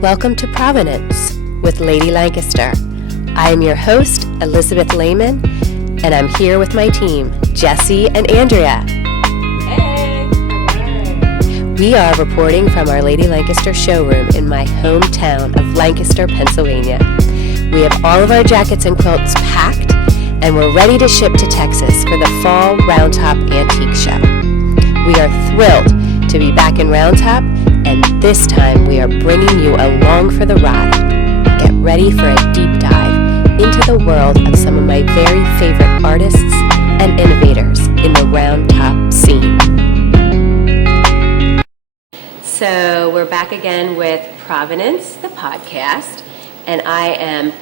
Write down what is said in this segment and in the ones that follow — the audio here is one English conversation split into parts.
Welcome to Provenance with Lady Lancaster. I am your host, Elizabeth Lehman, and I'm here with my team, Jesse and Andrea. Hey! Hello. We are reporting from our Lady Lancaster showroom in my hometown of Lancaster, Pennsylvania. We have all of our jackets and quilts packed, and we're ready to ship to Texas for the Fall Roundtop Antique Show. We are thrilled to be back in Roundtop, and this time we are bringing you along for the ride. Get ready for a deep dive into the world of some of my very favorite artists and innovators in the Roundtop scene. So we're back again with Provenance, the podcast, and I am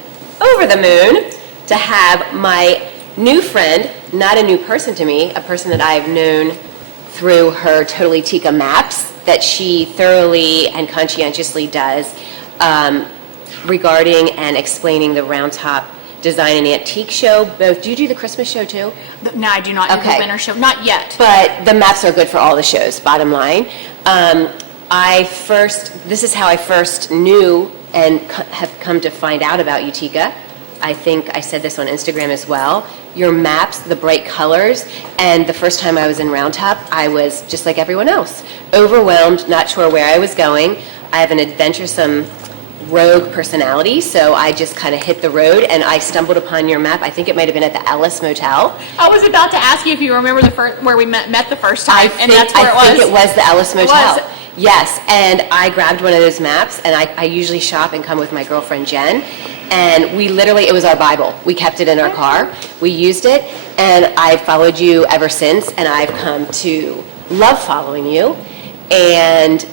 over the moon to have my new friend, not a new person to me, a person that I've known through her Totally Tikaa maps that she thoroughly and conscientiously does regarding and explaining the Roundtop Design and Antique Show. Both, do you do the Christmas show too? No, I do not do the winter show. Not yet. But the maps are good for all the shows, bottom line. This is how I first knew and have come to find out about you, Tikaa. I think I said this on Instagram as well. Your maps, the bright colors, and the first time I was in Roundtop, I was just like everyone else, overwhelmed, not sure where I was going. I have an adventuresome rogue personality, so I just kind of hit the road, and I stumbled upon your map. I think it might have been at the Ellis Motel. I was about to ask you if you remember where we met the first time, I think it was the Ellis Motel. Yes, and I grabbed one of those maps, and I usually shop and come with my girlfriend Jen, and it was our Bible. We kept it in our car. We used it, and I've followed you ever since, and I've come to love following you, and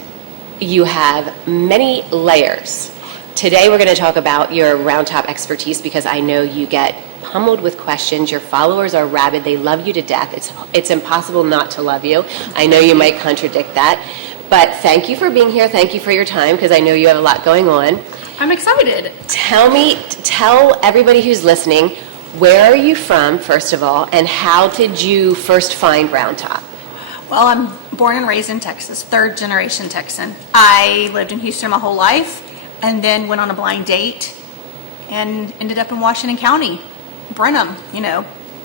you have many layers. Today we're going to talk about your Roundtop expertise because I know you get pummeled with questions. Your followers are rabid. They love you to death. It's impossible not to love you. I know you might contradict that, but thank you for being here. Thank you for your time because I know you have a lot going on. I'm excited. Tell everybody who's listening, where are you from, first of all, and how did you first find Roundtop? Well, I'm born and raised in Texas, third generation Texan. I lived in Houston my whole life and then went on a blind date and ended up in Washington County, Brenham,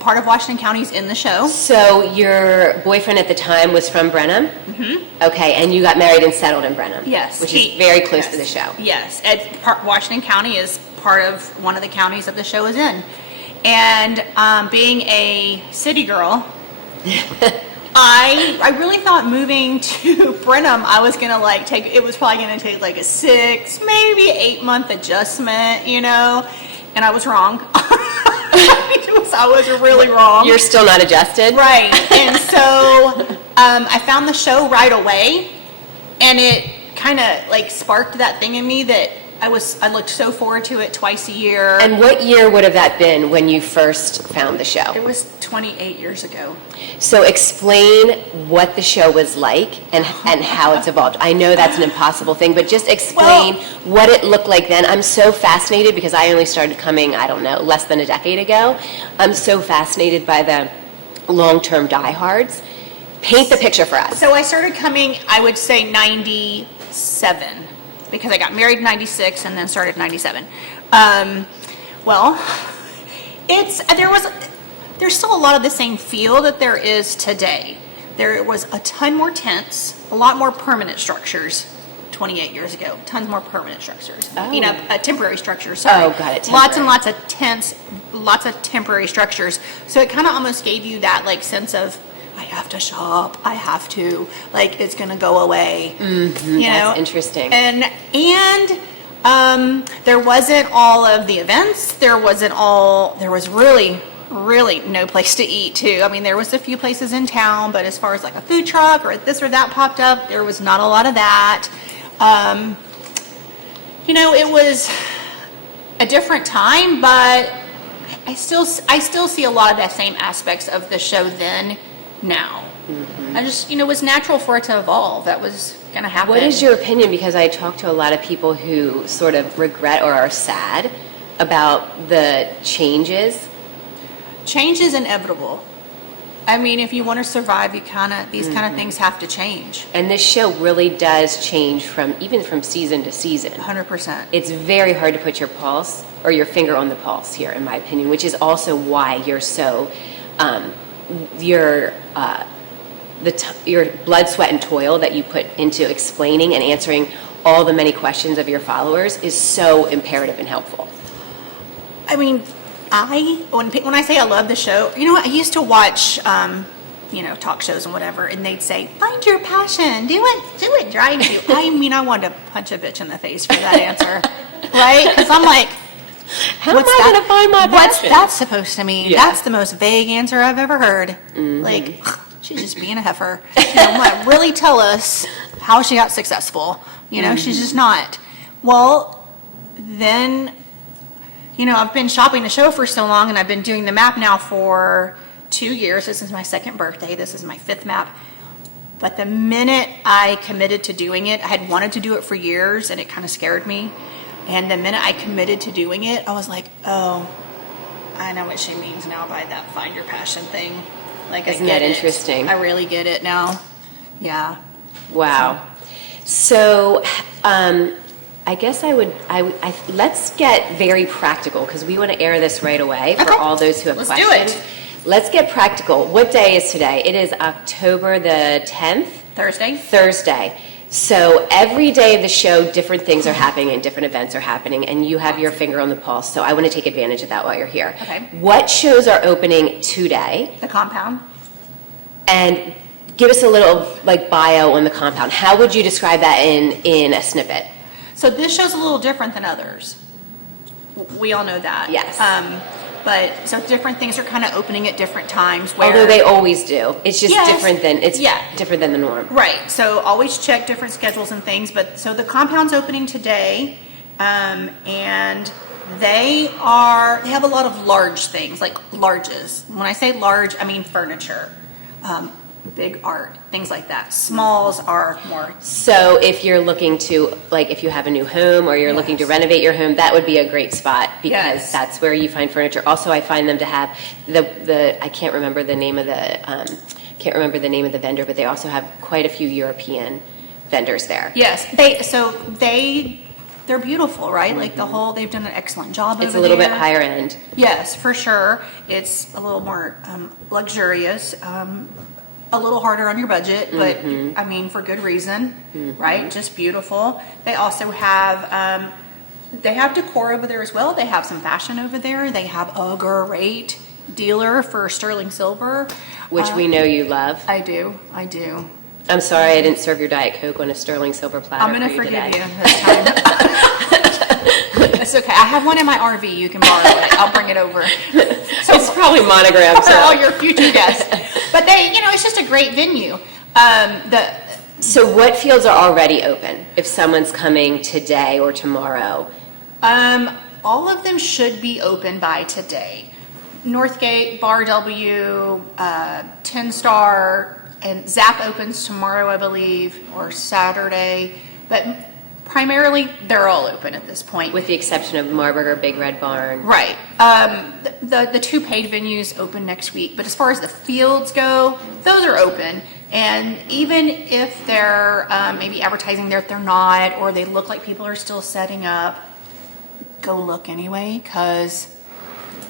part of Washington County's in the show. So your boyfriend at the time was from Brenham? Mm-hmm. Okay, and you got married and settled in Brenham? Yes. Which is very close to the show. Yes, Washington County is part of one of the counties that the show is in. And being a city girl, I really thought moving to Brenham, I was going to it was probably going to take like a 6, maybe 8 month adjustment, and I was wrong. I was really wrong. You're still not adjusted? Right. And so I found the show right away, and it kind of sparked that thing in me that I looked so forward to it twice a year. And what year would have that been when you first found the show? It was 28 years ago. So explain what the show was like and how it's evolved. I know that's an impossible thing, but just explain what it looked like then. I'm so fascinated because I only started coming, less than a decade ago. I'm so fascinated by the long-term diehards. Paint the picture for us. So I started coming, I would say 97, because I got married in 96 and then started in 97. There's still a lot of the same feel that there is today. There was a ton more tents, a lot more permanent structures 28 years ago. Tons more permanent structures. Oh. Temporary structures. Sorry. Oh, got it. Lots and lots of tents, lots of temporary structures. So it kind of almost gave you that sense of, I have to shop, I have to, it's going to go away. Mm-hmm, that's interesting. And there wasn't all of the events. There was really no place to eat too. I mean, there was a few places in town, but as far as a food truck or this or that popped up, there was not a lot of that. It was a different time, but I still see a lot of the same aspects of the show then now. Mm-hmm. I just, it was natural for it to evolve. That was going to happen. What is your opinion? Because I talk to a lot of people who sort of regret or are sad about the changes. Change is inevitable. I mean, if you want to survive, these kind of things have to change. And this show really does change even from season to season. 100%. It's very hard to put your pulse or your finger on the pulse here, in my opinion, which is also why you're so, your blood, sweat, and toil that you put into explaining and answering all the many questions of your followers is so imperative and helpful. I mean, when I say I love the show, I used to watch, talk shows and whatever, and they'd say, find your passion, do it drives you. I mean, I wanted to punch a bitch in the face for that answer, right? Because I'm like, how am I going to find my passion? What's that supposed to mean? Yeah. That's the most vague answer I've ever heard. Like, she's just being a heifer. She don't want to really tell us how she got successful. She's just not. Well, then, I've been shopping the show for so long, and I've been doing the map now for 2 years. This is my second birthday. This is my 5th map. But the minute I committed to doing it, I had wanted to do it for years, and it kind of scared me. And the minute I committed to doing it, I was like, oh, I know what she means now by that find your passion thing. Like, isn't that interesting? I really get it now. Yeah. Wow. So, I guess let's get very practical because we want to air this right away for all those who have questions. Let's do it. Let's get practical. What day is today? It is October the 10th? Thursday. So every day of the show, different things are happening and different events are happening, and you have your finger on the pulse. So I want to take advantage of that while you're here. Okay. What shows are opening today? The Compound. And give us a little bio on the Compound. How would you describe that in a snippet? So this show's a little different than others. We all know that. Yes. But so different things are kind of opening at different times. Although they always do. It's just different than the norm. Right. So always check different schedules and things. But so the Compound's opening today, and they have a lot of large things, like larges. When I say large, I mean furniture, big art, things like that. Smalls are more. So if you're looking to, if you have a new home or you're looking to renovate your home, that would be a great spot because that's where you find furniture. Also, I find them to have I can't remember the name of the vendor, but they also have quite a few European vendors there. Yes, they're beautiful, right? Like they've done an excellent job. It's a little bit higher end. Yes, for sure. It's a little more luxurious. A little harder on your budget, but I mean, for good reason, right? Just beautiful. They also have, decor over there as well. They have some fashion over there. They have a great dealer for sterling silver. Which we know you love. I do. I'm sorry I didn't serve your Diet Coke on a sterling silver platter. I'm going to forgive you this time. It's okay. I have one in my RV. You can borrow it. I'll bring it over. So it's probably monogrammed for all your future guests. But it's just a great venue. So what fields are already open if someone's coming today or tomorrow? All of them should be open by today. Northgate, Bar W, 10 Star, and Zap opens tomorrow, I believe, or Saturday. But primarily, they're all open at this point. With the exception of Marburger, Big Red Barn. Right. The 2 paid venues open next week. But as far as the fields go, those are open. And even if they're maybe advertising there if they're not, or they look like people are still setting up, go look anyway, because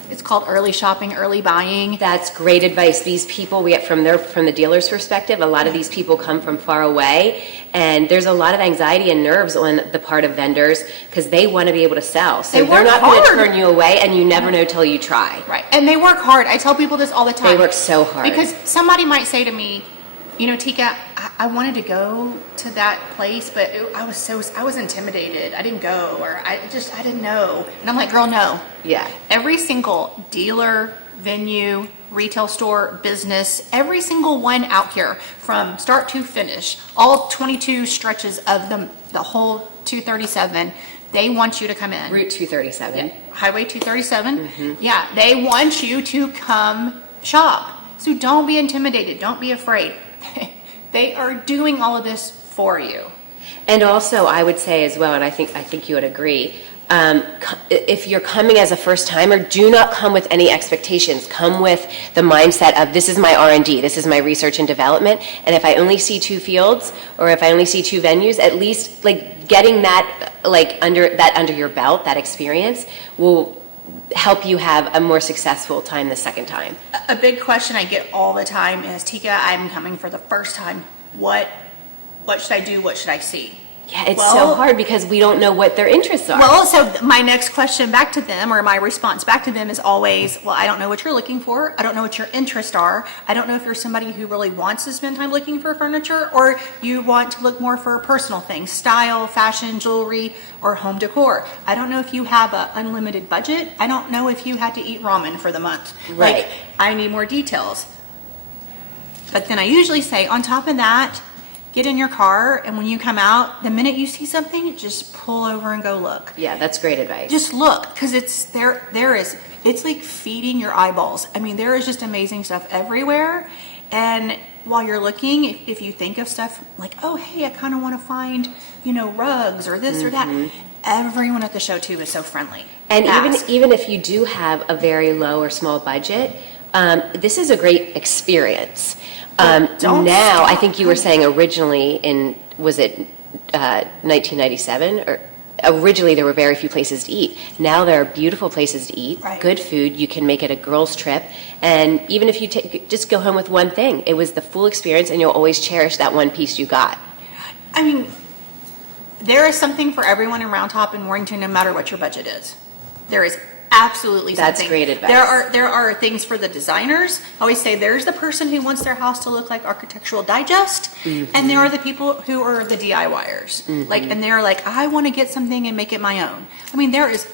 it's called early shopping, early buying. That's great advice. These people, from the dealer's perspective, a lot of these people come from far away, and there's a lot of anxiety and nerves on the part of vendors because they want to be able to sell. So they're not going to turn you away, and you never know till you try. Right, and they work hard. I tell people this all the time. They work so hard. Because somebody might say to me, Tikaa, I wanted to go to that place, but I was intimidated. I didn't go, or I didn't know. And I'm like, girl, no. Yeah. Every single dealer, venue, retail store, business, every single one out here from start to finish, all 22 stretches of the whole 237, they want you to come in. Route 237. Yeah. Highway 237. Yeah, they want you to come shop. So don't be intimidated. Don't be afraid. They are doing all of this for you. And also, I would say as well, and I think you would agree, if you're coming as a first timer, do not come with any expectations. Come with the mindset of, this is my R&D, this is my research and development, and if I only see 2 fields, or if I only see 2 venues, at least like getting that under your belt, that experience will help you have a more successful time the second time. A big question I get all the time is, Tika, I'm coming for the first time. What should I do? What should I see? Yeah, it's so hard because we don't know what their interests are. Well, so my next question back to them, or my response back to them, is always, well, I don't know what you're looking for. I don't know what your interests are. I don't know if you're somebody who really wants to spend time looking for furniture, or you want to look more for personal things, style, fashion, jewelry, or home decor. I don't know if you have an unlimited budget. I don't know if you had to eat ramen for the month. Right. Like, I need more details. But then I usually say, on top of that, get in your car, and when you come out, the minute you see something, just pull over and go look. Yeah, that's great advice. Just look, because it's it's like feeding your eyeballs. I mean, there is just amazing stuff everywhere. And while you're looking, if you think of stuff like, oh, hey, I kind of want to find, rugs or this or that, everyone at the show too is so friendly. And even if you do have a very low or small budget, this is a great experience. Now, I think you were saying originally was it 1997? Or originally there were very few places to eat. Now there are beautiful places to eat, right. Good food. You can make it a girls' trip. And even if you just go home with one thing, it was the full experience, and you'll always cherish that one piece you got. I mean, there is something for everyone in Round Top and Warrington, no matter what your budget is. There is absolutely something. That's great advice. There are things for the designers. I always say there's the person who wants their house to look like Architectural Digest, and there are the people who are the DIYers. And they're like, I want to get something and make it my own. I mean, there is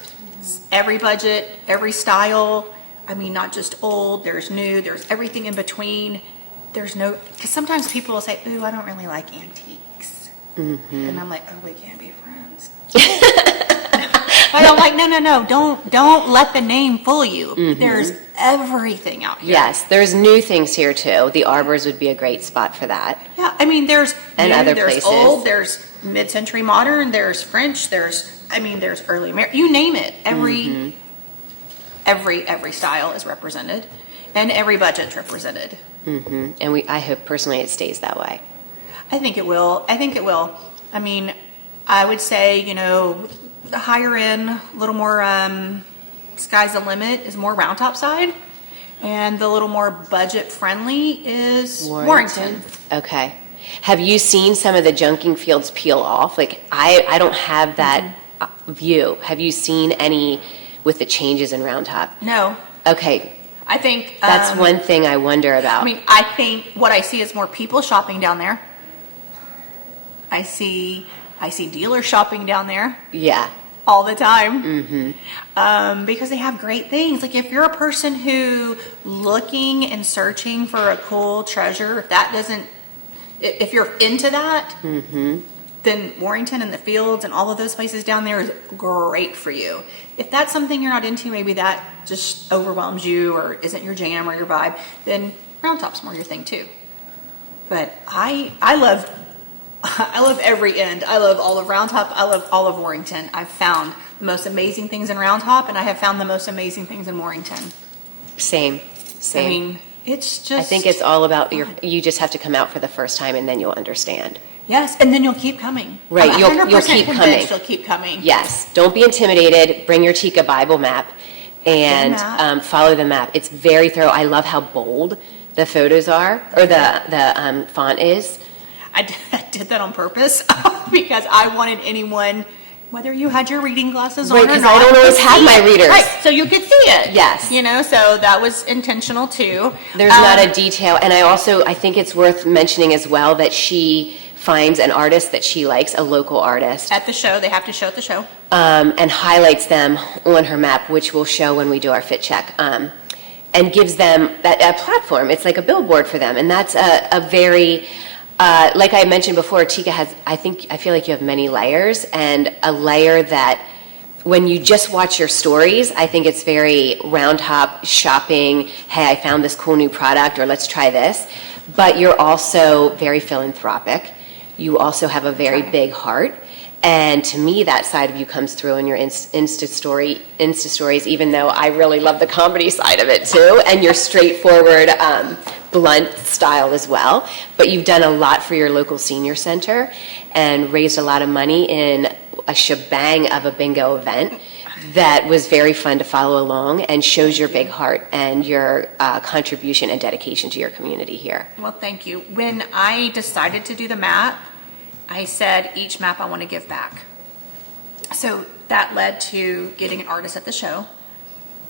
every budget, every style. I mean, not just old, there's new, there's everything in between. Because sometimes people will say, ooh, I don't really like antiques. And I'm like, oh, we can't be friends. But I'm like, no, don't let the name fool you. There's everything out here. Yes, there's new things here too. The Arbors would be a great spot for that. Yeah, I mean, there's other there's places. Old, there's mid-century modern, there's French, there's early American, you name it. Every style is represented, and every budget's represented. And I hope personally it stays that way. I think it will. I mean, I would say, the higher end, a little more sky's the limit is more Round Top side, and the little more budget friendly is Warrington. Okay. Have you seen some of the junking fields peel off? Like I don't have that view. Have you seen any with the changes in Round Top? No. Okay. I think that's one thing I wonder about. I mean, I think what I see is more people shopping down there. I see dealers shopping down there. Yeah. All the time. Because they have great things. Like if you're a person who looking and searching for a cool treasure, if you're into that, then Warrington and the Fields and all of those places down there is great for you. If that's something you're not into, maybe that just overwhelms you or isn't your jam or your vibe, then Round Top's more your thing too. But I love every end. I love all of Round Top. I love all of Warrington. I've found the most amazing things in Round Top, and I have found the most amazing things in Warrington. Same. I mean, it's just... I think it's all about you just have to come out for the first time, and then you'll understand. Yes, and then you'll keep coming. Right, I'm you'll keep coming. You'll keep coming. Yes, don't be intimidated. Bring your Tika Bible map and follow the map. It's very thorough. I love how bold the photos are, or the font is. I did that on purpose because I wanted anyone, whether you had your reading glasses on or not. Right, because I don't always have my readers. Right, so you could see it. Yes. So that was intentional too. There's not a detail. And I think it's worth mentioning as well that she finds an artist that she likes, a local artist. At the show, they have to show at the show. And highlights them on her map, which we'll show when we do our fit check. And gives them a platform. It's like a billboard for them. And that's a very... like I mentioned before, Tika has, I feel like you have many layers, and a layer that when you just watch your stories, I think it's very Round Top shopping, hey, I found this cool new product, or let's try this. But you're also very philanthropic. you also have a very big heart. And to me, that side of you comes through in your Insta stories, even though I really love the comedy side of it too, and your straightforward, blunt style as well. But you've done a lot for your local senior center and raised a lot of money in a shebang of a bingo event that was very fun to follow along and shows your big heart and your contribution and dedication to your community here. Well, thank you. When I decided to do the map, I said each map I want to give back. So that led to getting an artist at the show.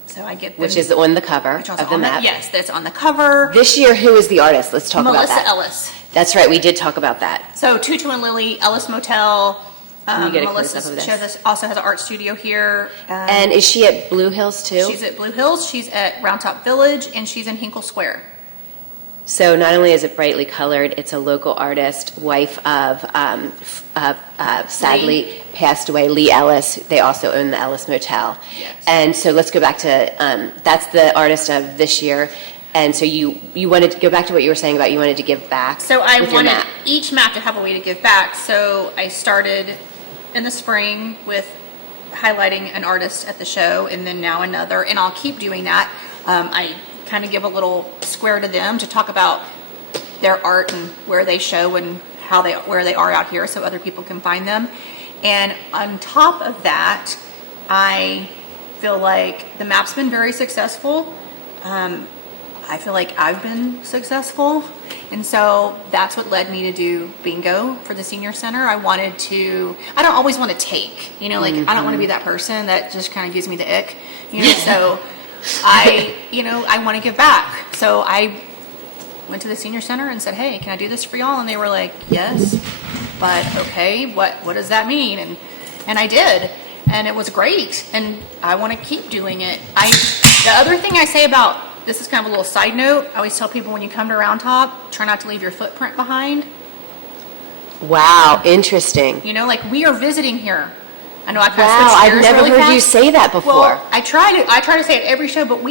So I get them, which is on the cover of the map. Yes, that's on the cover. This year, who is the artist? Let's talk about that. Melissa Ellis. That's right, we did talk about that. So Tutu and Lily, Ellis Motel. Can you get a close-up of this? She also has an art studio here. And is she at Blue Hills too? She's at Blue Hills, she's at Roundtop Village, and she's in Hinkle Square. So not only is it brightly colored, it's a local artist, wife of sadly passed away, Lee Ellis. They also own the Ellis Motel. Yes. And so let's go back to, that's the artist of this year. And so you wanted to go back to what you were saying about you wanted to give back. So I with your wanted map. each map to have a way to give back. So I started in the spring with highlighting an artist at the show, and then now another, and I'll keep doing that. I kind of give a little square to them to talk about their art and where they show and where they are out here so other people can find them. And on top of that, I feel like the map's been very successful. I feel like I've been successful. And so that's what led me to do bingo for the senior center. I don't always want to take, I don't want to be that person that just kind of gives me the ick, so I want to give back. So I went to the senior center and said, hey, can I do this for y'all? And they were like, yes, but okay, what does that mean? And I did, and it was great. And I want to keep doing it. The other thing I say about, this is kind of a little side note, I always tell people when you come to Round Top, try not to leave your footprint behind. Wow, interesting. Like we are visiting here. I know I kind of Wow, switched I've gears never really heard fast. you say that before. Well, I try to say it every show, but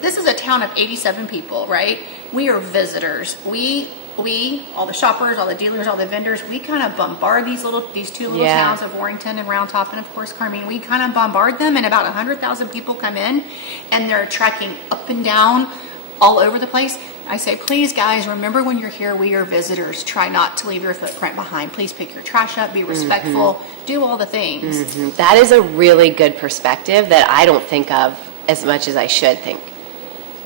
this is a town of 87 people, right? We are visitors. We, all the shoppers, all the dealers, all the vendors, we kind of bombard these two little towns of Warrington and Round Top, and of course Carmine. We kind of bombard them, and about 100,000 people come in, and they're tracking up and down all over the place. I say, please guys, remember when you're here, we are visitors. Try not to leave your footprint behind. Please pick your trash up, be respectful, do all the things. That is a really good perspective that I don't think of as much as I should think.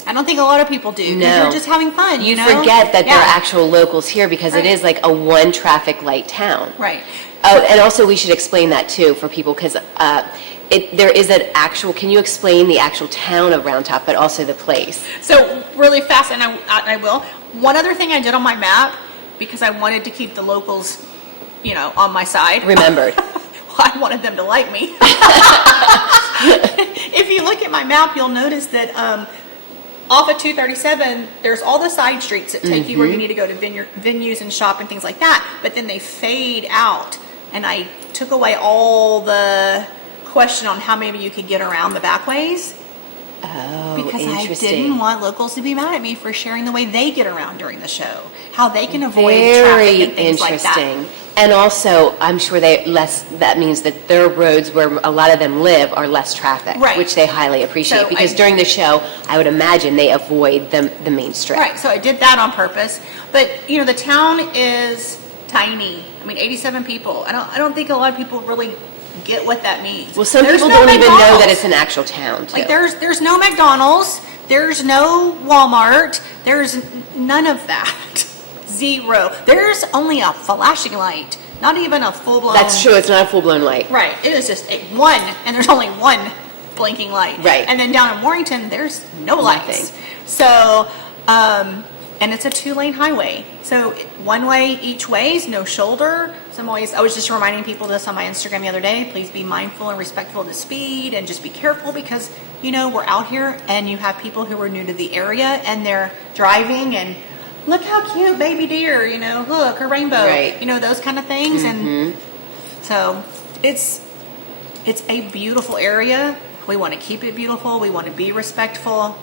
I don't think a lot of people do. No. They're just having fun, You forget that there are actual locals here because it Right. is like a one traffic light town. Right. Oh, and also we should explain that too for people because there is an actual, can you explain the actual town of Round Top, but also the place? So really fast, and I will. One other thing I did on my map, because I wanted to keep the locals, on my side. Remembered. I wanted them to like me. If you look at my map, you'll notice that off of 237, there's all the side streets that take you where you need to go to venues and shop and things like that, but then they fade out. And I took away all the question on how maybe you could get around the back ways. Oh, Because interesting. I didn't want locals to be mad at me for sharing the way they get around during the show, how they can avoid Very traffic and things like that. interesting. And also, I'm sure that means that their roads where a lot of them live are less traffic, Right. which they highly appreciate So because during the show, I would imagine they avoid the main strip. Right, so I did that on purpose. But, the town is tiny. 87 people. I don't think a lot of people really get what that means. Well, some There's people no don't even know that McDonald's. it's an actual town, too. Like there's no McDonald's, there's no Walmart, there's none of that. Zero. There's only a flashing light, not even a full-blown. That's true. It's not a full-blown light. Right. It is just one, and there's only one blinking light. Right. And then down in Warrington, there's no lights. Nothing. So, and it's a 2-lane highway. So one way each ways, no shoulder. I was just reminding people this on my Instagram the other day. Please be mindful and respectful of the speed and just be careful because, we're out here and you have people who are new to the area and they're driving and look how cute baby deer, look, a rainbow, Right. Those kind of things. And so it's a beautiful area. We want to keep it beautiful. We want to be respectful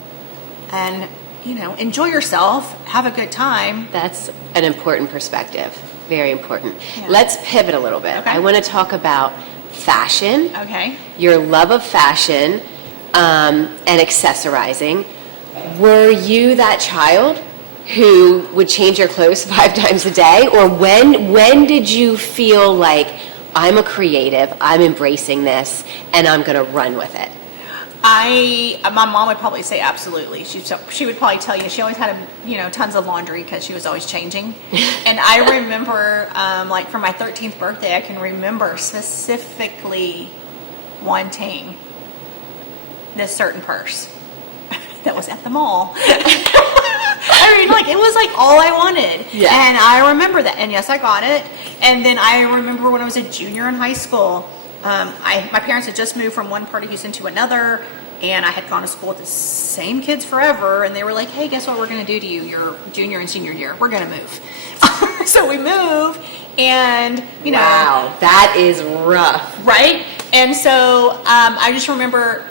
and, enjoy yourself, have a good time. That's an important perspective. Very important. Yeah. Let's pivot a little bit. Okay. I want to talk about fashion. Okay. Your love of fashion and accessorizing. Were you that child who would change your clothes 5 times a day? Or when did you feel like, I'm a creative, I'm embracing this, and I'm going to run with it? My mom would probably say absolutely. She would probably tell you she always had tons of laundry because she was always changing. And I remember, like for my 13th birthday, I can remember specifically wanting this certain purse that was at the mall. I mean, like it was like all I wanted. Yeah. And I remember that. And yes, I got it. And then I remember when I was a junior in high school. My parents had just moved from one part of Houston to another, and I had gone to school with the same kids forever, and they were like, hey, guess what we're going to do to you your junior and senior year? We're going to move. So we moved, and, Wow, that is rough. right? And so I just remember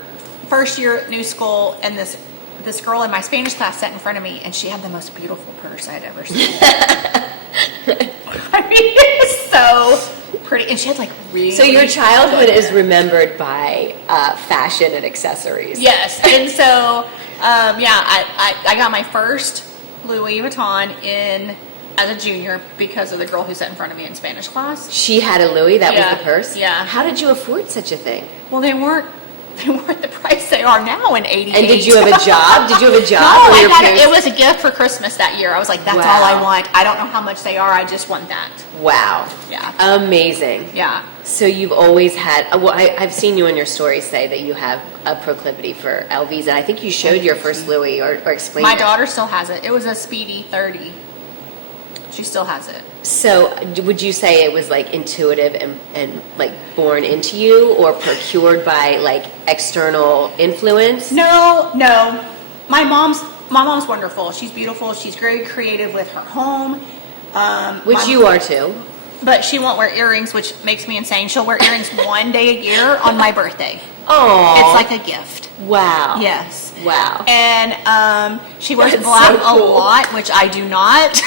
first year at new school, and this girl in my Spanish class sat in front of me, and she had the most beautiful purse I'd ever seen. I mean, it was so pretty, and she had like really. So your childhood is remembered by fashion and accessories. Yes, and so I got my first Louis Vuitton as a junior because of the girl who sat in front of me in Spanish class. She had a Louis, that Yeah, was the purse? yeah. How did you afford such a thing? Well, they weren't the price they are now in '88. And did you have a job? Did you have a job? No, or your parents- it was a gift for Christmas that year. I was like, that's Wow. all I want. I don't know how much they are. I just want that. Wow. Yeah. Amazing. Yeah. So you've always had, well, I've seen you in your stories say that you have a proclivity for LVs, and I think you showed your first Louis or explained My it. daughter still has it. It was a Speedy 30. She still has it. So would you say it was like intuitive and like born into you, or procured by like external influence? No. My mom's wonderful. She's beautiful. She's very creative with her home. Which you are too. But she won't wear earrings, which makes me insane. She'll wear earrings one day a year on my birthday. Oh. It's like a gift. Wow. Yes. Wow. And she wears That's black so cool. a lot, which I do not.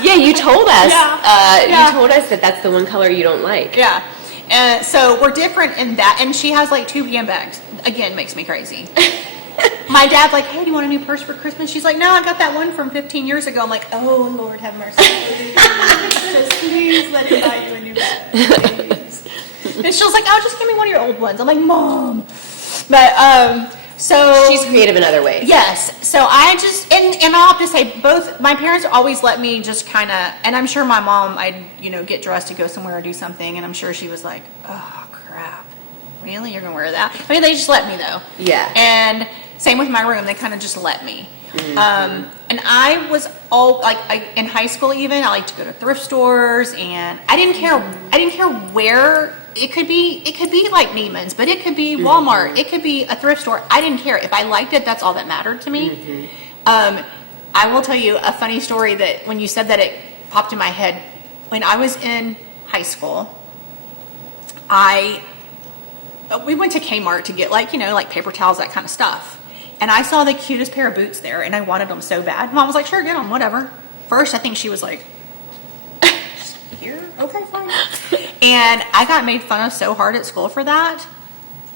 Yeah, you told us. Yeah. You told us that that's the one color you don't like. Yeah. And so we're different in that. And she has like 2 handbags. Again, makes me crazy. My dad's like, hey, do you want a new purse for Christmas? She's like, no, I got that one from 15 years ago. I'm like, oh, Lord have mercy. Just please let him buy you a new bag. Please. And she was like, oh, just give me one of your old ones. I'm like, Mom. But, so. She's creative in other ways. Yes. So I just, and I'll have to say, both, my parents always let me just kind of, and I'm sure my mom, I'd, get dressed to go somewhere or do something, and I'm sure she was like, oh, crap. Really? You're going to wear that? I mean, they just let me, though. Yeah. And same with my room. They kind of just let me. Mm-hmm. And I was in high school even, I liked to go to thrift stores, and I didn't care where. It could be like Neiman's, but it could be Walmart. It could be a thrift store. I didn't care. If I liked it, that's all that mattered to me. I will tell you a funny story that when you said that, it popped in my head. When I was in high school, we went to Kmart to get like paper towels, that kind of stuff. And I saw the cutest pair of boots there, and I wanted them so bad. Mom was like, sure, get them, whatever. First, I think she was like, here? Okay, fine. And I got made fun of so hard at school for that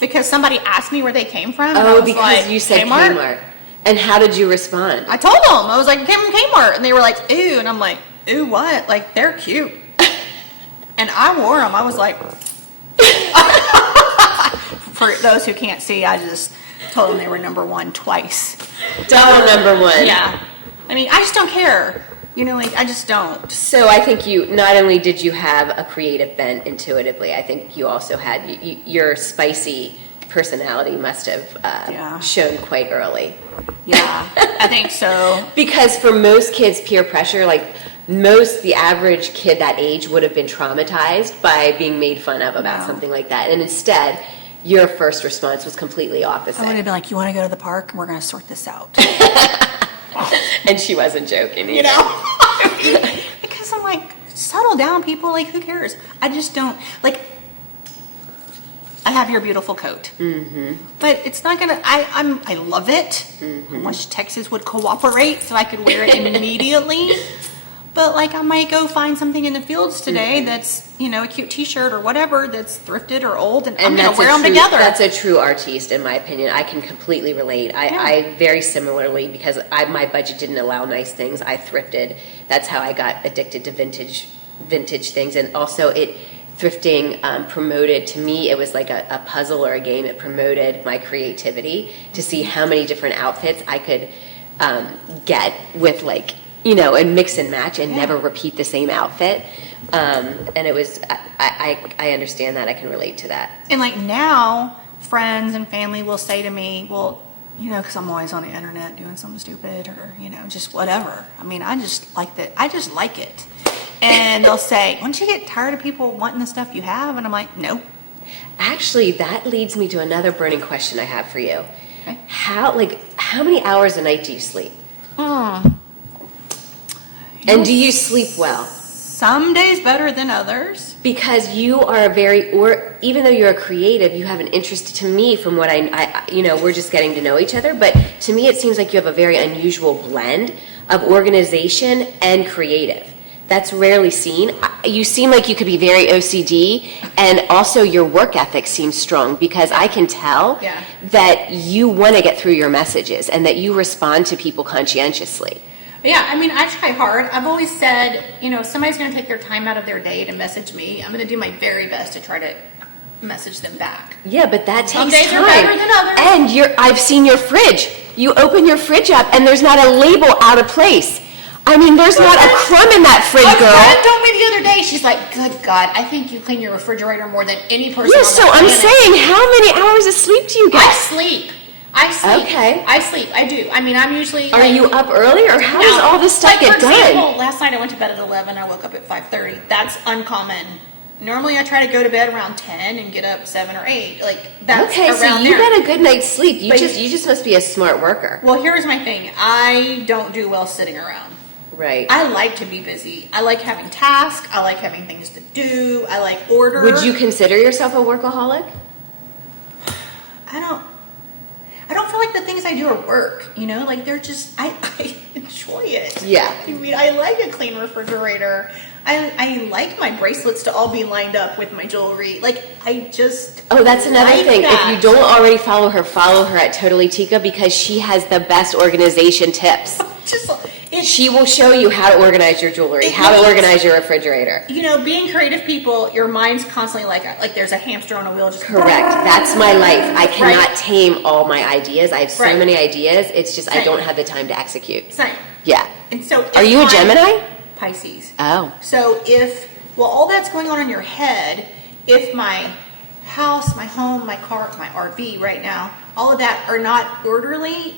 because somebody asked me where they came from. And I Oh, was because like, you said Kmart. And how did you respond? I told them. I was like, I came from Kmart. And they were like, ew. And I'm like, ew, what? Like, they're cute. And I wore them. I was like, for those who can't see, I just told them they were number 1 twice. Double number 1. Yeah. I mean, I just don't care. I just don't. So I think you, not only did you have a creative bent intuitively, I think you also had, your spicy personality must have shown quite early. Yeah, I think so. Because for most kids, peer pressure, the average kid that age would have been traumatized by being made fun of about something like that. And instead, your first response was completely opposite. I would have been like, you want to go to the park? We're going to sort this out. And she wasn't joking either. Because I'm like, settle down, people. Like, who cares? I just don't, I have your beautiful coat. Mm-hmm. But it's not going to, I love it. Mm-hmm. I wish Texas would cooperate so I could wear it immediately. But like I might go find something in the fields today that's, you know, a cute t-shirt or whatever that's thrifted or old, and I'm going to wear them together. That's a true artiste, in my opinion. I can completely relate. I very similarly, because my budget didn't allow nice things, I thrifted. That's how I got addicted to vintage things. And also thrifting promoted, to me, it was like a puzzle or a game. It promoted my creativity to see how many different outfits I could get with, like, you know, and mix and match and never repeat the same outfit. And it was, I understand that. I can relate to that. And like now, friends and family will say to me, well, you know, because I'm always on the internet doing something stupid or, you know, just whatever. I mean, I just like that. I just like it. And they'll say, don't you get tired of people wanting the stuff you have? And I'm like, no. Actually, that leads me to another burning question I have for you. Okay. How many hours a night do you sleep? And do you sleep well? Some days better than others. Because you are even though you're a creative, you have an interest, to me, from what I you know, we're just getting to know each other, but to me it seems like you have a very unusual blend of organization and creative. That's rarely seen. You seem like you could be very OCD, and also your work ethic seems strong, because I can tell that you want to get through your messages and that you respond to people conscientiously. Yeah, I mean, I try hard. I've always said, you know, if somebody's going to take their time out of their day to message me, I'm going to do my very best to try to message them back. Yeah, but that takes time. Some days are better than others. And I've seen your fridge. You open your fridge up, and there's not a label out of place. I mean, there's not a crumb in that fridge, girl. A friend told me the other day, she's like, good God, I think you clean your refrigerator more than any person on the so planet. I'm saying, how many hours of sleep do you get? I sleep. Okay. I sleep. I do. I mean, I'm usually. Are you up early, or how does all this stuff get done? For example, done? last night I went to bed at 11. I woke up at 5:30. That's uncommon. Normally I try to go to bed around 10 and get up 7 or 8. Like that's okay. around So you there. got a good night's sleep. You just must be a smart worker. Well, here's my thing. I don't do well sitting around. Right. I like to be busy. I like having tasks. I like having things to do. I like order. Would you consider yourself a workaholic? I don't feel like the things I do are work, you know, like they're just, I enjoy it. Yeah. I mean, I like a clean refrigerator. I like my bracelets to all be lined up with my jewelry. Like, I just. Oh, that's another thing. That. If you don't already follow her at Totally Tikaa, because she has the best organization tips. She will show you how to organize your jewelry, how to organize your refrigerator. You know, being creative people, your mind's constantly like there's a hamster on a wheel. Just correct. That's my life. I cannot tame all my ideas. I have so many ideas. It's just I don't have the time to execute. Same. Yeah. And so, are you a Gemini? Pisces. Oh. So all that's going on in your head, if my house, my home, my car, my RV right now, all of that are not orderly,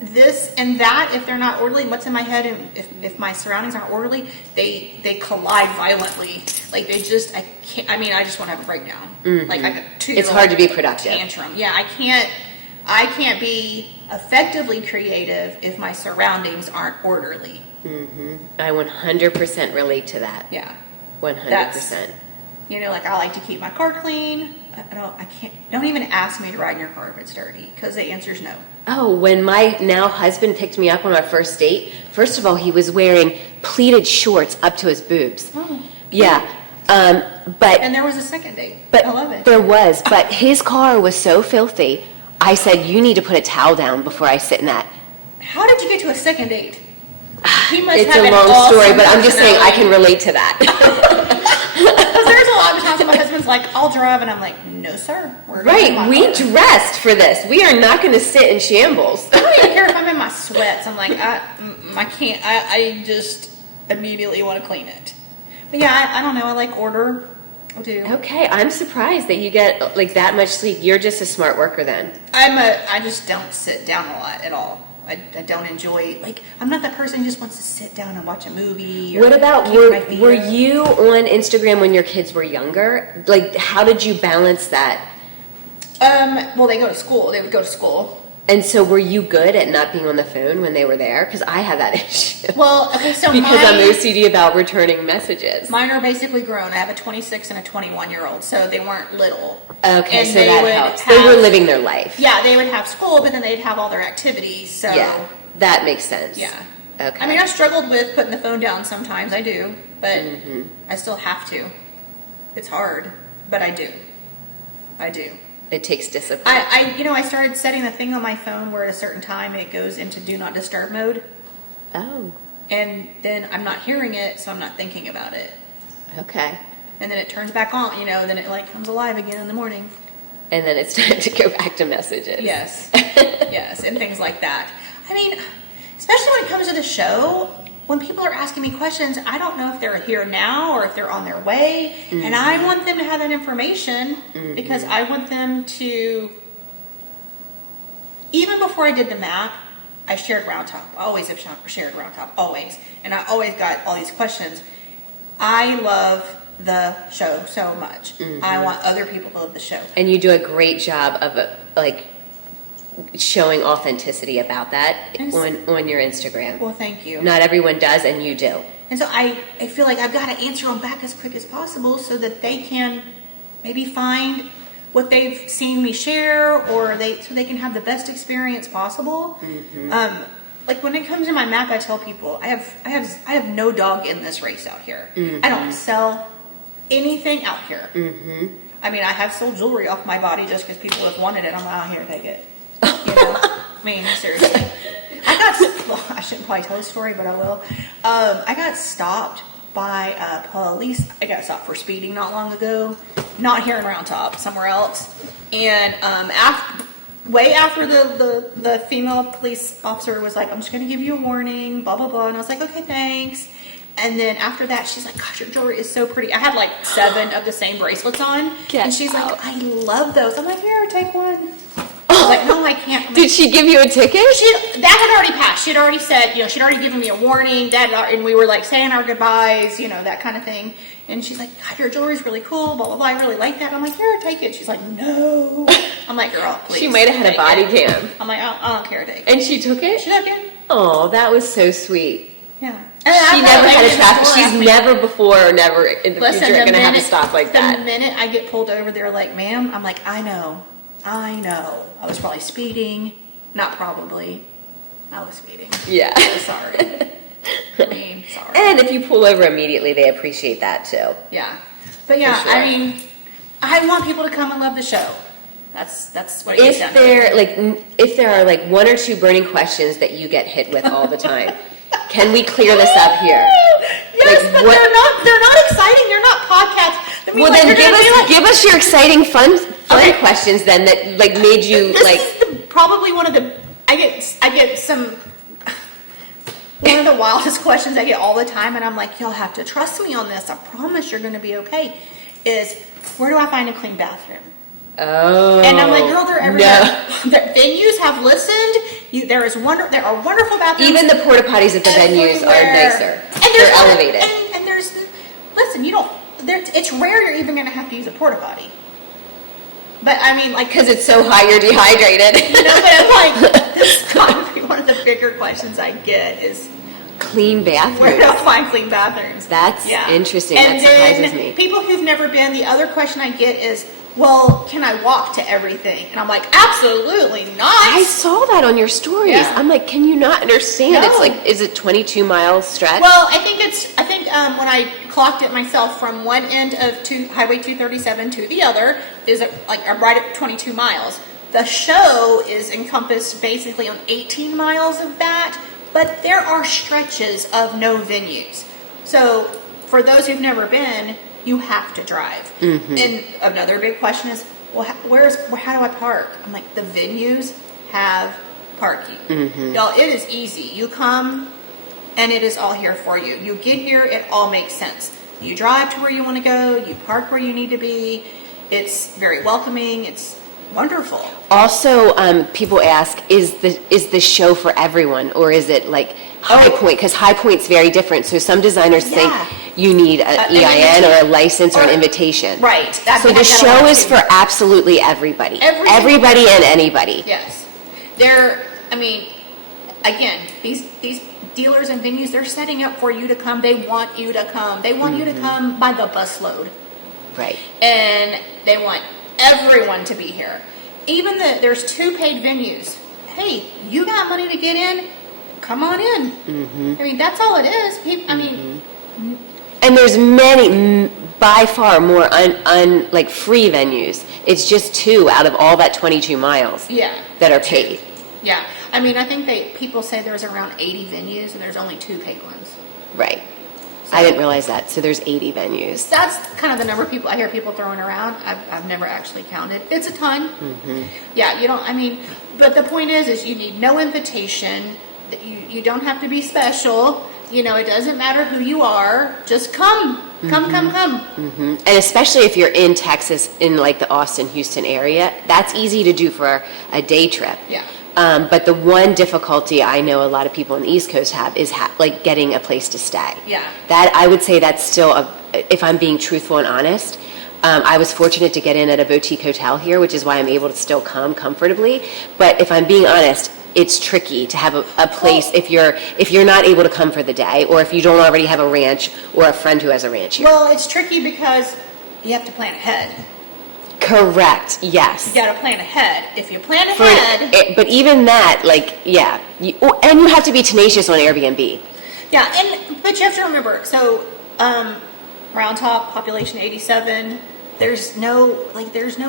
this and that, if they're not orderly, what's in my head, and if my surroundings aren't orderly, they collide violently. Like I just want to have a breakdown. Mm-hmm. Like I could it's hard to be productive. Tantrum. Yeah, I can't be effectively creative if my surroundings aren't orderly. Mm-hmm. I 100% relate to that. Yeah. 100%. You know, like I like to keep my car clean. Don't even ask me to ride in your car if it's dirty, because the answer is no. Oh, when my now husband picked me up on our first date, first of all, he was wearing pleated shorts up to his boobs. Oh. Yeah. And there was a second date. But I love it. There was, but his car was so filthy, I said, you need to put a towel down before I sit in that. How did you get to a second date? He must it's have a long story, but I'm just saying I can relate to that. Because there's a lot of times when my husband's like, I'll drive, and I'm like, no, sir. Right, we dressed for this. We are not going to sit in shambles. I don't even care if I'm in my sweats. I'm like, I can't. I just immediately want to clean it. But yeah, I don't know. I like order. I do. Okay, I'm surprised that you get like that much sleep. You're just a smart worker then. I just don't sit down a lot at all. I don't enjoy, like, I'm not that person who just wants to sit down and watch a movie. What about, were you on Instagram when your kids were younger? Like, how did you balance that? Well, they go to school. They would go to school. And so were you good at not being on the phone when they were there? Because I have that issue. Well, okay, so because I'm OCD about returning messages. Mine are basically grown. I have a 26 and a 21-year-old, so they weren't little. Okay, so that helps. They were living their life. Yeah, they would have school, but then they'd have all their activities. So yeah, that makes sense. Yeah. Okay. I mean, I've struggled with putting the phone down sometimes. I do, but I still have to. It's hard, but I do. It takes discipline. I started setting the thing on my phone where at a certain time it goes into do not disturb mode. Oh. And then I'm not hearing it, so I'm not thinking about it. Okay. And then it turns back on, then it like comes alive again in the morning. And then it's time to go back to messages. Yes. Yes, and things like that. I mean, especially when it comes to the show, when people are asking me questions, I don't know if they're here now or if they're on their way. And I want them to have that information because I want them to, even before I did the map, I shared Roundtop. I always have shared Roundtop, always. And I always got all these questions. I love the show so much. I want other people to love the show. And you do a great job of showing authenticity about that on your Instagram. Well, thank you. Not everyone does, and you do. And so I feel like I've got to answer them back as quick as possible so that they can maybe find what they've seen me share, or so they can have the best experience possible. Like when it comes to my map, I tell people I have no dog in this race out here. I don't sell anything out here. I mean, I have sold jewelry off my body just because people have wanted it. I'm like, oh, here, take it. I mean, seriously. I shouldn't probably tell the story, but I will. I got stopped by police. I got stopped for speeding not long ago. Not here in Round Top, somewhere else. And way after the female police officer was like, I'm just going to give you a warning, blah, blah, blah. And I was like, okay, thanks. And then after that, she's like, gosh, your jewelry is so pretty. I had like 7 of the same bracelets on. And she's like, I love those. I'm like, here, take one. I was like, no, I can't. Did she give you a ticket? That had already passed. She'd already said, she'd already given me a warning. And we were like saying our goodbyes, that kind of thing. And she's like, God, your jewelry's really cool, blah, blah, blah. I really like that. And I'm like, here, take it. She's like, no. I'm like, girl, please. She might have had a body cam. I'm like, I don't care, take it. And she took it? She took it. Oh, that was so sweet. Yeah. She never had a traffic. She's never before or never in the future going to have to stop like that. The minute I get pulled over, they're like, ma'am. I'm like, I know. I was probably speeding. Not probably. I was speeding. Yeah. Sorry. Sorry. And if you pull over immediately, they appreciate that too. Yeah. But yeah, sure. I mean, I want people to come and love the show. That's what it gets down to. If there are like 1 or 2 burning questions that you get hit with all the time, can we clear this up here? Yes, but they're not exciting. They're not podcasts. I mean, well, then give us your exciting fun questions then that made you This is probably one of the I get some one of the wildest questions I get all the time, and I'm like, you'll have to trust me on this. I promise you're going to be okay. Is where do I find a clean bathroom? Oh, and I'm like, girl, they're everywhere. The venues have listened. There are wonderful bathrooms. Even the porta potties at the venues are nicer. And they're elevated. And there's, listen, it's rare you're even going to have to use a porta potty. But I mean, because it's so high, you're dehydrated. But I'm like, this is got to be one of the bigger questions I get is clean bathrooms. Where do I find clean bathrooms? That's interesting. And that surprises me. People who've never been, the other question I get is, well, can I walk to everything? And I'm like, absolutely not. I saw that on your stories. Yeah. I'm like, can you not understand? No. It's like, is it 22 miles stretch? Well, I think when I clocked it myself from one end of Highway 237 to the other is right at 22 miles. The show is encompassed basically on 18 miles of that, but there are stretches of no venues. So for those who've never been, you have to drive. Mm-hmm. And another big question is, well, how do I park? I'm like, the venues have parking. Mm-hmm. Y'all, it is easy. You come, and it is all here for you. You get here, it all makes sense. You drive to where you want to go. You park where you need to be. It's very welcoming. It's wonderful. Also, people ask, is the show for everyone, or is it like High Point? Because High Point's very different. So some designers think you need an EIN or a license or an invitation. Right. So the show is for absolutely everybody. Everybody and anybody. Yes. Again, these dealers and venues, they're setting up for you to come. They want you to come. They want you to come by the busload. Right. And they want everyone to be here. Even there's 2 paid venues. Hey, you got money to get in? come on in. I mean, that's all it is. People, I mean, And there's many, by far more like free venues. It's just 2 out of all that 22 miles that are paid. Yeah. I mean, I think people say there's around 80 venues and there's only 2 paid ones. Right. I didn't realize that. So there's 80 venues. That's kind of the number of people I hear people throwing around. I've never actually counted. It's a ton. Yeah, you don't, I mean, but the point is you need no invitation. You don't have to be special. You know, it doesn't matter who you are. Just come. Come. And especially if you're in Texas, in like the Austin, Houston area, that's easy to do for a day trip. Yeah. But the one difficulty I know a lot of people on the East Coast have is like getting a place to stay. Yeah. That, I would say that's still, if I'm being truthful and honest, I was fortunate to get in at a boutique hotel here, which is why I'm able to still come comfortably. But if I'm being honest, it's tricky to have a place if you're not able to come for the day, or if you don't already have a ranch or a friend who has a ranch here. Well, it's tricky because you have to plan ahead. Correct. Yes. You got to plan ahead. If you plan ahead, but even that, like, yeah, and you have to be tenacious on Airbnb. Yeah, but you have to remember. So, Round Top, population 87. There's no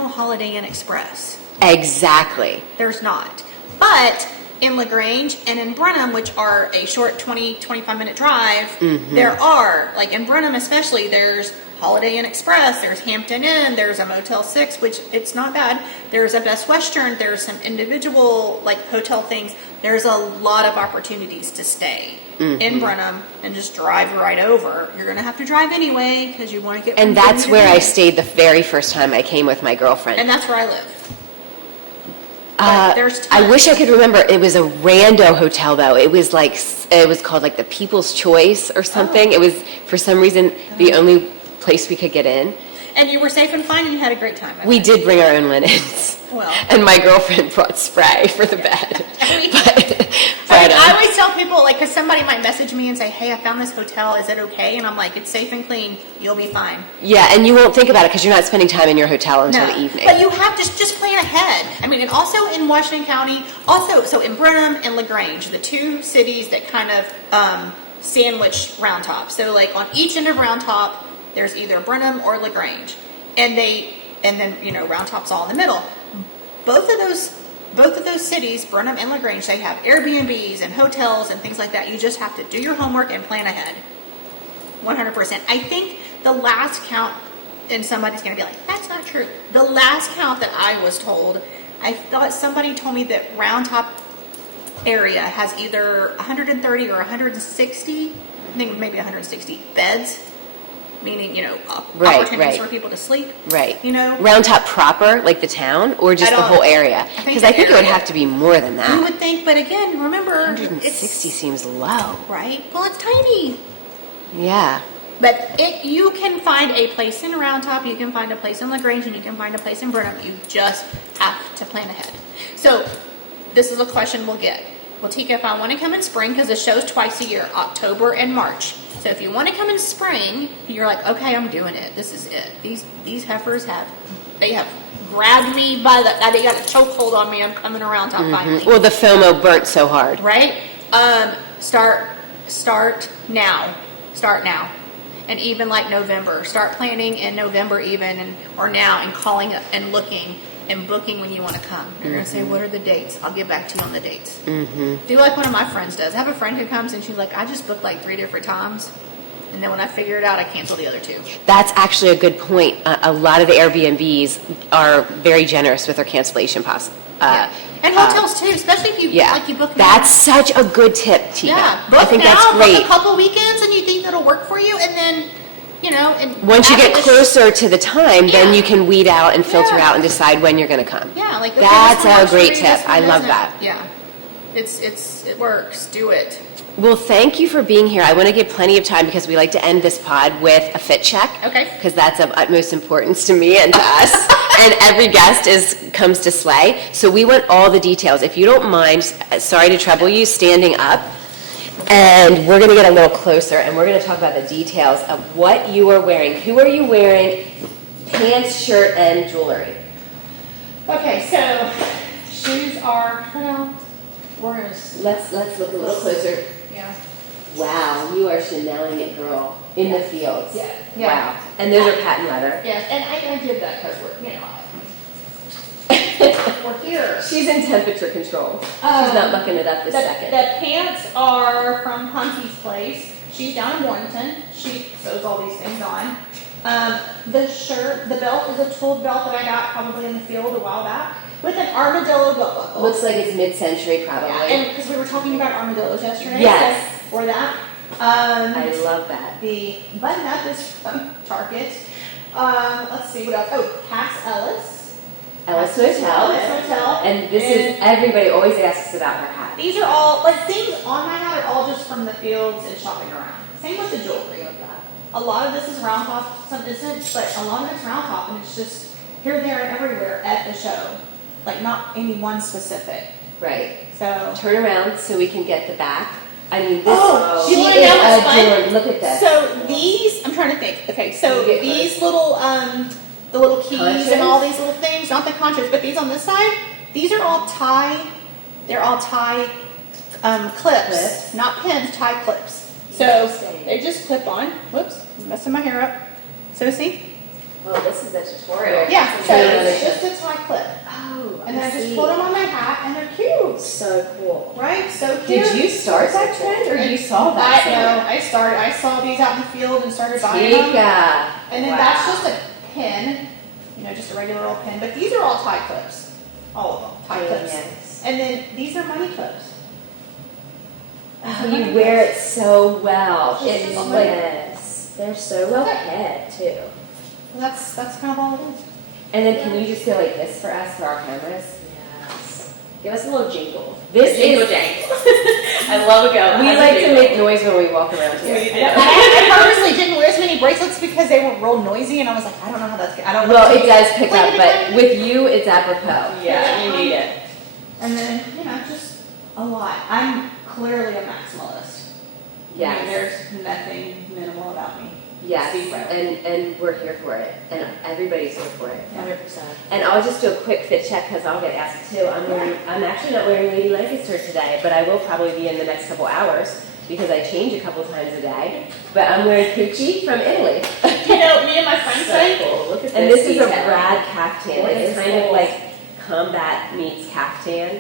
Holiday Inn Express. Exactly. There's not. But in LaGrange and in Brenham, which are a short 20-25 minute drive, there are, like in Brenham especially, there's Holiday Inn Express, there's Hampton Inn, there's a Motel 6, which it's not bad. There's a Best Western, there's some individual like hotel things. There's a lot of opportunities to stay in Brenham and just drive right over. You're going to have to drive anyway because you want to get. And that's where I stayed the very first time I came with my girlfriend. And that's where I live. I wish I could remember. It was a rando hotel, though. It was called like the People's Choice or something. It was, for some reason, the only place we could get in. And you were safe and fine, and you had a great time. We did bring our own linens. Well. And my girlfriend brought spray for the bed. I always tell people, like, because somebody might message me and say, hey, I found this hotel. Is it okay? And I'm like, it's safe and clean. You'll be fine. Yeah, and you won't think about it because you're not spending time in your hotel until the evening. But you have to just plan ahead. I mean, and also in Washington County, so in Brenham and LaGrange, the 2 cities that kind of sandwich Round Top. So, like, on each end of Round Top, there's either Brenham or LaGrange. And then, you know, Round Top's all in the middle. Both of those cities, Brenham and LaGrange, they have Airbnbs and hotels and things like that. You just have to do your homework and plan ahead. 100%. I think the last count, and somebody's going to be like, that's not true. The last count that I was told, I thought somebody told me that Round Top area has either 130 or 160, I think maybe 160 beds. Meaning, you know, opportunities for people to sleep. Right. You know? Round Top proper, like the town, or just the whole area? Because I think it would have to be more than that. You would think, but again, remember, 160 seems low. Right? Well, it's tiny. Yeah. But you can find a place in Round Top, you can find a place in LaGrange, and you can find a place in Brenham. You just have to plan ahead. So, this is a question we'll get. Well, Tika, if I want to come in spring, because the show's twice a year, October and March. So if you want to come in spring, you're like, okay, I'm doing it. This is it. These heifers have grabbed me by they got a chokehold on me. I'm coming around top finally. Well, the FOMO burnt so hard. Right? Start now. Start now. And even like November. Start planning in November even, or now, and calling and looking and booking when you want to come. You're going to say, what are the dates? I'll get back to you on the dates. Do like one of my friends does. I have a friend who comes and she's like, I just booked like 3 different times. And then when I figure it out, I cancel the other 2. That's actually a good point. A lot of the Airbnbs are very generous with their cancellation policy. And hotels too, especially if you book now. That's such a good tip, Tika. Yeah, book I think now, that's great. Book a couple weekends and you think it'll work for you, and then, you know, and once you get closer to the time, then you can weed out and filter out and decide when you're going to come. Yeah, like that's a great tip. I love that. Yeah, it works. Do it. Well, thank you for being here. I want to give plenty of time because we like to end this pod with a fit check. Okay. Because that's of utmost importance to me and to us. And every guest comes to slay. So we want all the details. If you don't mind, sorry to trouble you, standing up. And we're going to get a little closer, and we're going to talk about the details of what you are wearing. Who are you wearing? Pants, shirt, and jewelry. Okay, so shoes are, we're gonna. Let's look a little closer. Yeah. Wow, you are Chanel-ing it, girl, in the fields. Yeah. Wow. And those are patent leather. Yes, and I did that because we're here. She's in temperature control. She's not looking it up this second. The pants are from Huntie's place. She's down in Warrington. She sews all these things on. The shirt, the belt is a tooled belt that I got probably in the field a while back with an armadillo belt buckle. Looks like it's mid-century, probably. Yeah, and because we were talking about armadillos yesterday. Yes. So, or that. I love that. The button up is from Target. Let's see what else. Oh, Cass Ellis. Ellis Hotel. And this is, everybody always asks about her hat. These are all, like, things on my hat are all just from the fields and shopping around. Same with the jewelry of that. A lot of this is round top, some isn't, but a lot of it's round top, and it's just here, there, and everywhere at the show. Like, not any one specific. Right. So. Turn around so we can get the back. I mean, this you she want to is know what's fun? adorable. Look at this. So these, I'm trying to think. Okay, so these little, the little keys Conchas? and all these little things, not the conchas, but these on this side, these are all tie, they're all tie clips, not pins, tie clips. So they just clip on. Whoops, I'm messing my hair up. So see? Oh, this is a tutorial. Yeah, so it's Just just a tie clip. Oh, And then I just put them on my hat, and they're cute. So cool. Right? So cute. Did you start that trend, or you saw that? No, I saw these out in the field and started buying them. Tikaa. And then that's just a pin, just a regular old pin. But these are all tie clips. All of them, tie clips. Yes. And then these are money clips. Oh, you wear it so well. It's It's like, yes. They're so well kept too. Well, that's kind of all it is. And then can you just go like this for us for our cameras? Yes. Give us a little jingle. This Jingle is. jangle. I love a go. We like to make noise when we walk around here. I purposely didn't wear as many bracelets because they were real noisy, and I was like, I don't know how that's. I don't know. Well, it does pick up, but with you, it's apropos. Yeah, you need it. And then just a lot. I'm clearly a maximalist. Yes. I mean, there's nothing minimal about me. Yes, Be real. and we're here for it, and everybody's here for it. 100%. And I'll just do a quick fit check because I'll get asked too. I'm actually not wearing Lady Lancaster today, but I will probably be in the next couple hours because I change a couple times a day. But I'm wearing Pucci from Italy. Me and my friends say, Cool. Look at And this is a detail. rad caftan. What It's is kind of this? like combat meets caftan.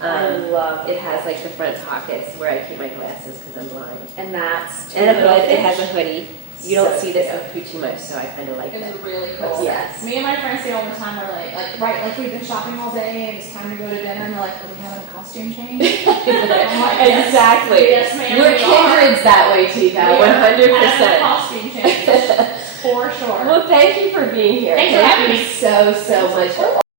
I love it. Has like the front pockets where I keep my glasses because I'm blind. And that's And a little hood. It has a fish. hoodie. You don't So see this cute. with Pucci much, so I kind of like that. it's really cool. Yes. Me and my friends say all the time, we're like we've been shopping all day and it's time to go to dinner, and they're like, are we having a costume change? I'm like, yes. Exactly. Yes, ma'am, We're we are. kindreds that way, Tikaa. We are having a 100%. costume change. For sure. Well, thank you for being here. Thanks for having me. so much for